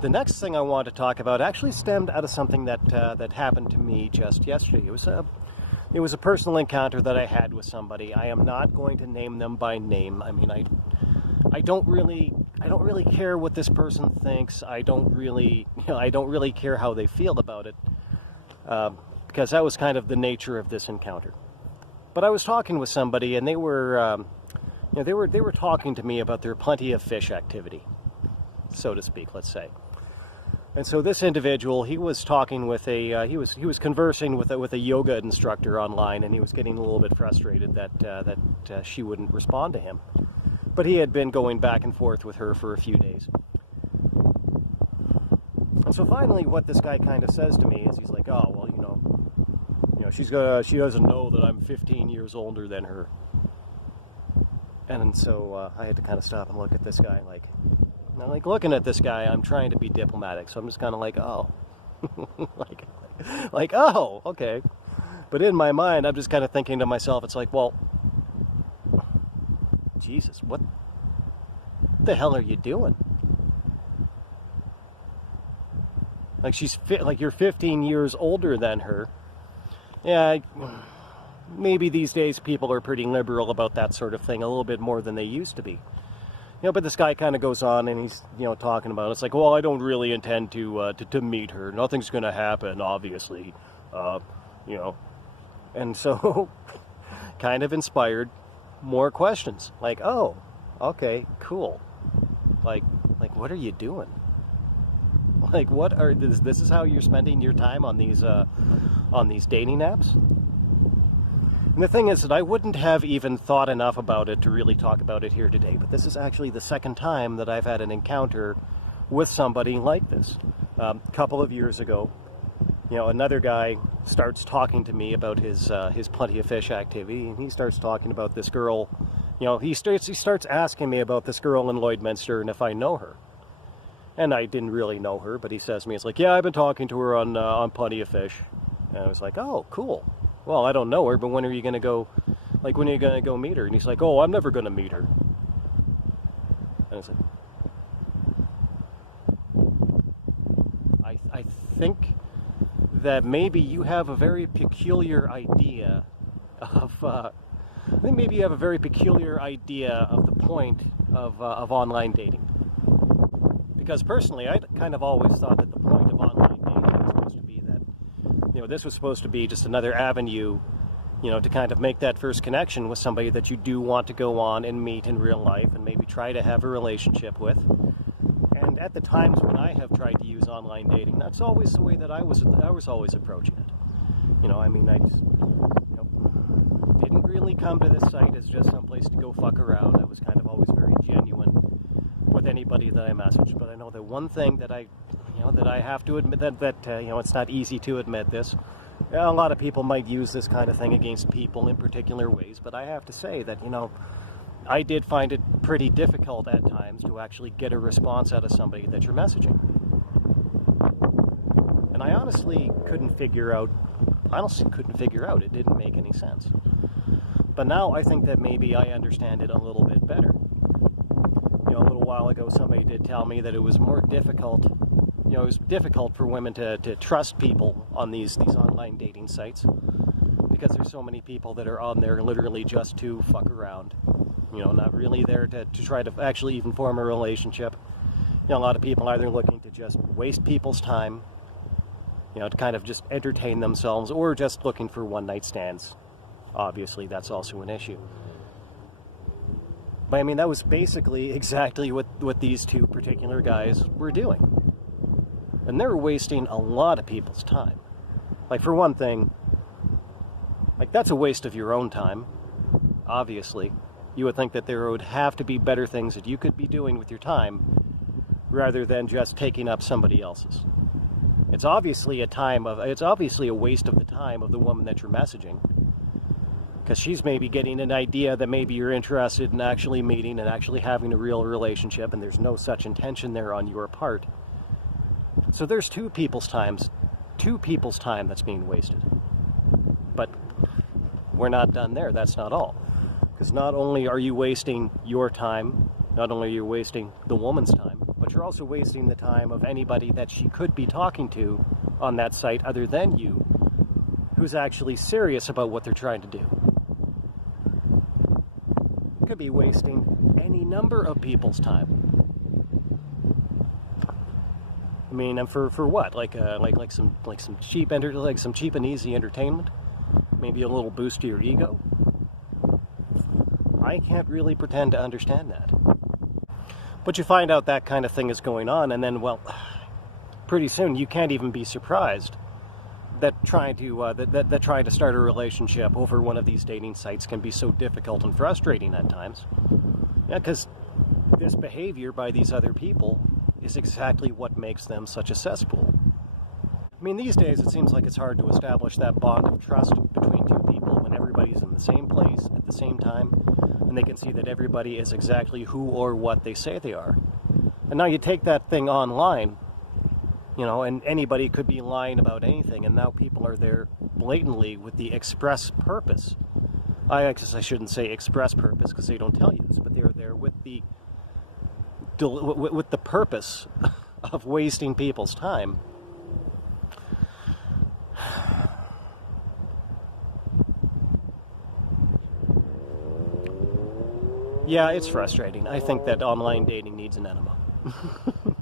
The next thing I want to talk about actually stemmed out of something that happened to me just yesterday. It was a personal encounter that I had with somebody. I am not going to name them by name. I mean, I don't really care what this person thinks. I don't really care how they feel about it, because that was kind of the nature of this encounter. But I was talking with somebody, and they were talking to me about their plenty of fish activity, so to speak, let's say. And so this individual, he was talking with he was conversing with a yoga instructor online, and he was getting a little bit frustrated that she wouldn't respond to him. But he had been going back and forth with her for a few days. And so finally, what this guy kind of says to me is, he's like, "Oh, well, she doesn't know that I'm 15 years older than her." And so I had to kind of stop and look at this guy, like looking at this guy, I'm trying to be diplomatic, so I'm just kind of like, oh, oh, okay. But in my mind, I'm just kind of thinking to myself, it's like, well, Jesus, what the hell are you doing? Like you're 15 years older than her. Yeah, maybe these days people are pretty liberal about that sort of thing, a little bit more than they used to be. But this guy kind of goes on, and he's, talking about it. It's like, well, I don't really intend to meet her. Nothing's going to happen, obviously. And so, kind of inspired more questions. Like, oh, okay, cool. Like, what are you doing? Like, this is how you're spending your time on these dating apps? And the thing is that I wouldn't have even thought enough about it to really talk about it here today, but this is actually the second time that I've had an encounter with somebody like this. A couple of years ago, another guy starts talking to me about his plenty of fish activity, and he starts talking about this girl. He starts asking me about this girl in Lloydminster and if I know her. And I didn't really know her, but he says to me, it's like, yeah, I've been talking to her on Plenty of Fish. And I was like, oh, cool. Well, I don't know her, but when are you going to go, when are you going to go meet her? And he's like, oh, I'm never going to meet her. And I was like, I think that maybe you have a very peculiar idea of, the point of online dating. Because personally, I kind of always thought that the point of online dating was supposed to be that, this was supposed to be just another avenue, to kind of make that first connection with somebody that you do want to go on and meet in real life and maybe try to have a relationship with. And at the times when I have tried to use online dating, that's always the way that I was always approaching it. I just, didn't really come to this site as just some place to go fuck around. I was kind of always very genuine with anybody that I messaged. But I know that one thing that I have to admit, that it's not easy to admit this. A lot of people might use this kind of thing against people in particular ways, but I have to say that, I did find it pretty difficult at times to actually get a response out of somebody that you're messaging. And I honestly couldn't figure out, it didn't make any sense. But now I think that maybe I understand it a little bit better. A little while ago, somebody did tell me that it was more difficult, it was difficult for women to trust people on these online dating sites, because there's so many people that are on there literally just to fuck around, not really there to try to actually even form a relationship. A lot of people either looking to just waste people's time, to kind of just entertain themselves, or just looking for one-night stands. Obviously, that's also an issue. But I mean, that was basically exactly what these two particular guys were doing. And they were wasting a lot of people's time. Like, for one thing, that's a waste of your own time, obviously. You would think that there would have to be better things that you could be doing with your time rather than just taking up somebody else's. It's obviously a waste of the time of the woman that you're messaging, because she's maybe getting an idea that maybe you're interested in actually meeting and actually having a real relationship, and there's no such intention there on your part. So there's two people's time that's being wasted. But we're not done there. That's not all. Because not only are you wasting your time, not only are you wasting the woman's time, but but you're also wasting the time of anybody that she could be talking to on that site other than you, who's actually serious about what they're trying to do. Could be wasting any number of people's time. I mean, and for what? Like some cheap some cheap and easy entertainment? Maybe a little boost to your ego? I can't really pretend to understand that. But you find out that kind of thing is going on, and then, well, pretty soon you can't even be surprised that trying to start a relationship over one of these dating sites can be so difficult and frustrating at times. Yeah, because this behavior by these other people is exactly what makes them such a cesspool. I mean, these days it seems like it's hard to establish that bond of trust between two people when everybody's in the same place at the same time, and they can see that everybody is exactly who or what they say they are. And now you take that thing online, you know, and anybody could be lying about anything, and now people are there blatantly with the express purpose. I guess I shouldn't say express purpose because they don't tell you this, but they're there with the purpose of wasting people's time. Yeah, it's frustrating. I think that online dating needs an enema.